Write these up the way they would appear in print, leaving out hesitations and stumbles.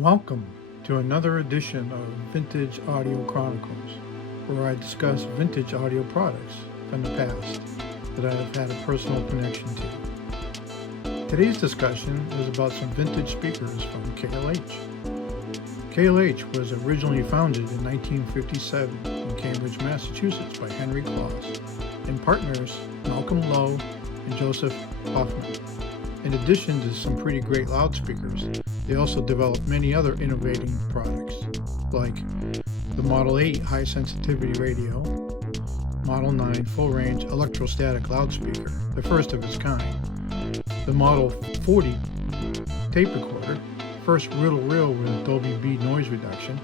Welcome to another edition of Vintage-Audio-Chronicles, where I discuss vintage audio products from the past that I have had a personal connection to. Today's discussion is about some vintage speakers from KLH. KLH was originally founded in 1957 in Cambridge, Massachusetts by Henry Claus and partners Malcolm Lowe and Joseph Hoffman. In addition to some pretty great loudspeakers, they also developed many other innovating products, like the Model 8 high sensitivity radio, Model 9 full range electrostatic loudspeaker, the first of its kind, the Model 40 tape recorder, first reel-to-reel with Dolby B noise reduction,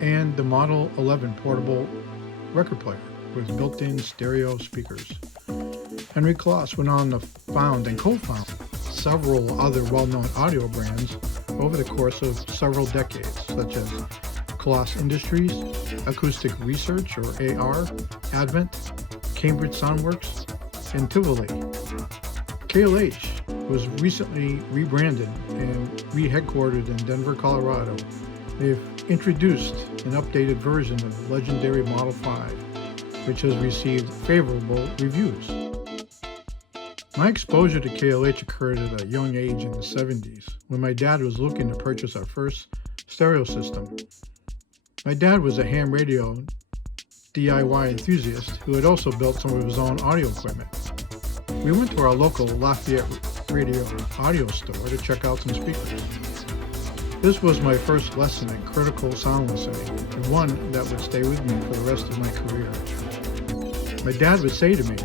and the Model 11 portable record player with built-in stereo speakers. Henry Claus went on to found and co-found several other well-known audio brands over the course of several decades, such as Claus Industries, Acoustic Research or AR, Advent, Cambridge Soundworks, and Tivoli. KLH was recently rebranded and re-headquartered in Denver, Colorado. They've introduced an updated version of the legendary Model 5, which has received favorable reviews. My exposure to KLH occurred at a young age in the 70s, when my dad was looking to purchase our first stereo system. My dad was a ham radio DIY enthusiast who had also built some of his own audio equipment. We went to our local Lafayette radio audio store to check out some speakers. This was my first lesson in critical sound listening, and one that would stay with me for the rest of my career. My dad would say to me,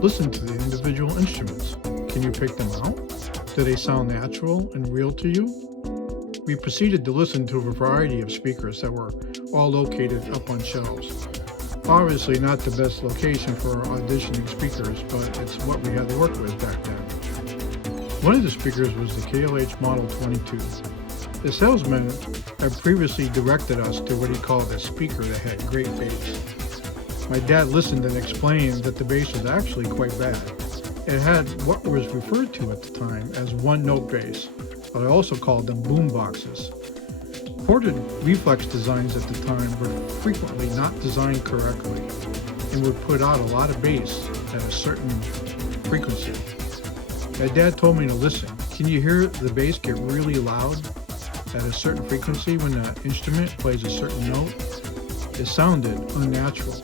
"Listen to the individual instruments. Can you pick them out? Do they sound natural and real to you?" We proceeded to listen to a variety of speakers that were all located up on shelves. Obviously not the best location for auditioning speakers, but it's what we had to work with back then. One of the speakers was the KLH Model 22. The salesman had previously directed us to what he called a speaker that had great bass. My dad listened and explained that the bass was actually quite bad. It had what was referred to at the time as one-note bass, but I also called them boom boxes. Ported reflex designs at the time were frequently not designed correctly and would put out a lot of bass at a certain frequency. My dad told me to listen. Can you hear the bass get really loud at a certain frequency when the instrument plays a certain note? It sounded unnatural.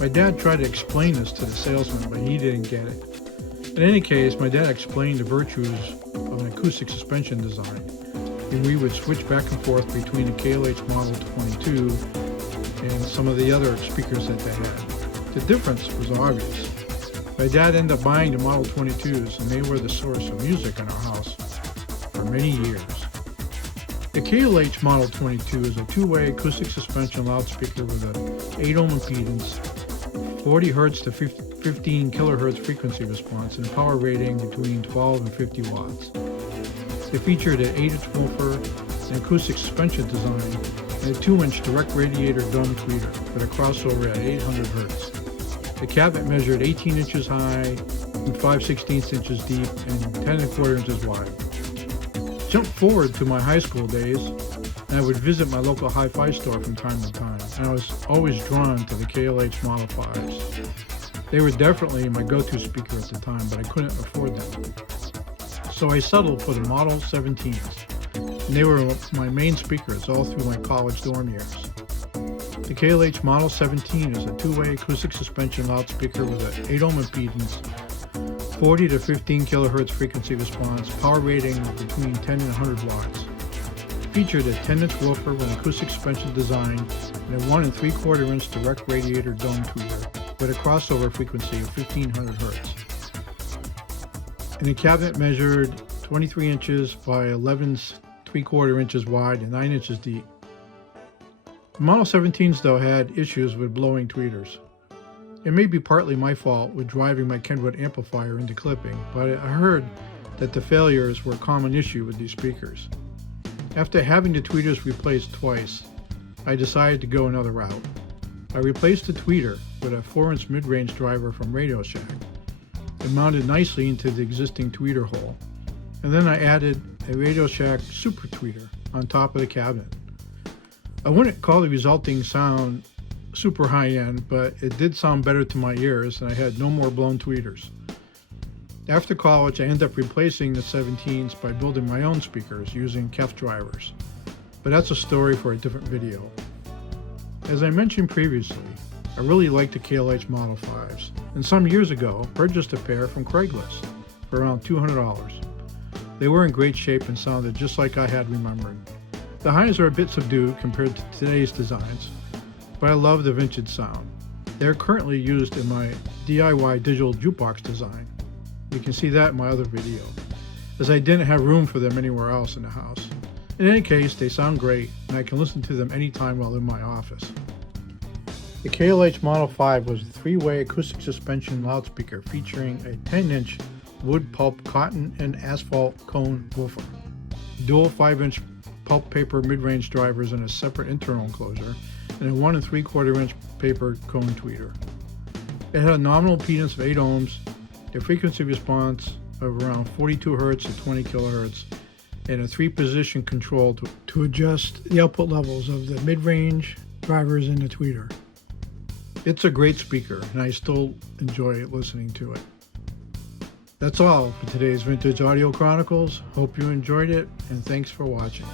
My dad tried to explain this to the salesman, but he didn't get it. In any case, my dad explained the virtues of an acoustic suspension design, and we would switch back and forth between the KLH Model 22 and some of the other speakers that they had. The difference was obvious. My dad ended up buying the Model 22s, and they were the source of music in our house for many years. The KLH Model 22 is a two-way acoustic suspension loudspeaker with an 8 ohm impedance, 40 Hz to 15 kHz frequency response, and a power rating between 12 and 50 watts. It featured an 8-inch woofer, an acoustic suspension design, and a 2-inch direct radiator dome tweeter with a crossover at 800 Hz. The cabinet measured 18 inches high and 5/16 inches deep and 10 1/4 inches wide. Jump forward to my high school days, and I would visit my local hi-fi store from time to time, and I was always drawn to the KLH Model 5s. They were definitely my go-to speaker at the time, but I couldn't afford them. So I settled for the Model 17s, and they were my main speakers all through my college dorm years. The KLH Model 17 is a two-way acoustic suspension loudspeaker with an 8 ohm impedance, 40 to 15 kHz frequency response, power rating between 10 and 100 watts. Featured a 10-inch woofer with an acoustic suspension design and a 1 3/4 inch direct radiator dome tweeter with a crossover frequency of 1500 Hz. And the cabinet measured 23 inches by 11 3/4 inches wide and 9 inches deep. The Model 17s, though, had issues with blowing tweeters. It may be partly my fault with driving my Kenwood amplifier into clipping, but I heard that the failures were a common issue with these speakers. After having the tweeters replaced twice, I decided to go another route. I replaced the tweeter with a 4-inch mid-range driver from Radio Shack. It mounted nicely into the existing tweeter hole, and then I added a Radio Shack Super Tweeter on top of the cabinet. I wouldn't call the resulting sound super high-end, but it did sound better to my ears, and I had no more blown tweeters. After college, I ended up replacing the 17s by building my own speakers using KEF drivers, but that's a story for a different video. As I mentioned previously, I really like the KLH Model 5s, and some years ago purchased a pair from Craigslist for around $200. They were in great shape and sounded just like I had remembered. The highs are a bit subdued compared to today's designs, but I love the vintage sound. They are currently used in my DIY digital jukebox design. You can see that in my other video, as I didn't have room for them anywhere else in the house. In any case, they sound great, and I can listen to them anytime while in my office. The KLH Model 5 was a 3-way acoustic suspension loudspeaker featuring a 10-inch wood pulp cotton and asphalt cone woofer, dual 5-inch pulp paper mid-range drivers in a separate internal enclosure, and a 1 3/4-inch paper cone tweeter. It had a nominal impedance of 8 ohms, a frequency response of around 42 Hz to 20 kHz, and a 3-position control to adjust the output levels of the mid-range drivers in the tweeter. It's a great speaker, and I still enjoy listening to it. That's all for today's Vintage Audio Chronicles. Hope you enjoyed it, and thanks for watching.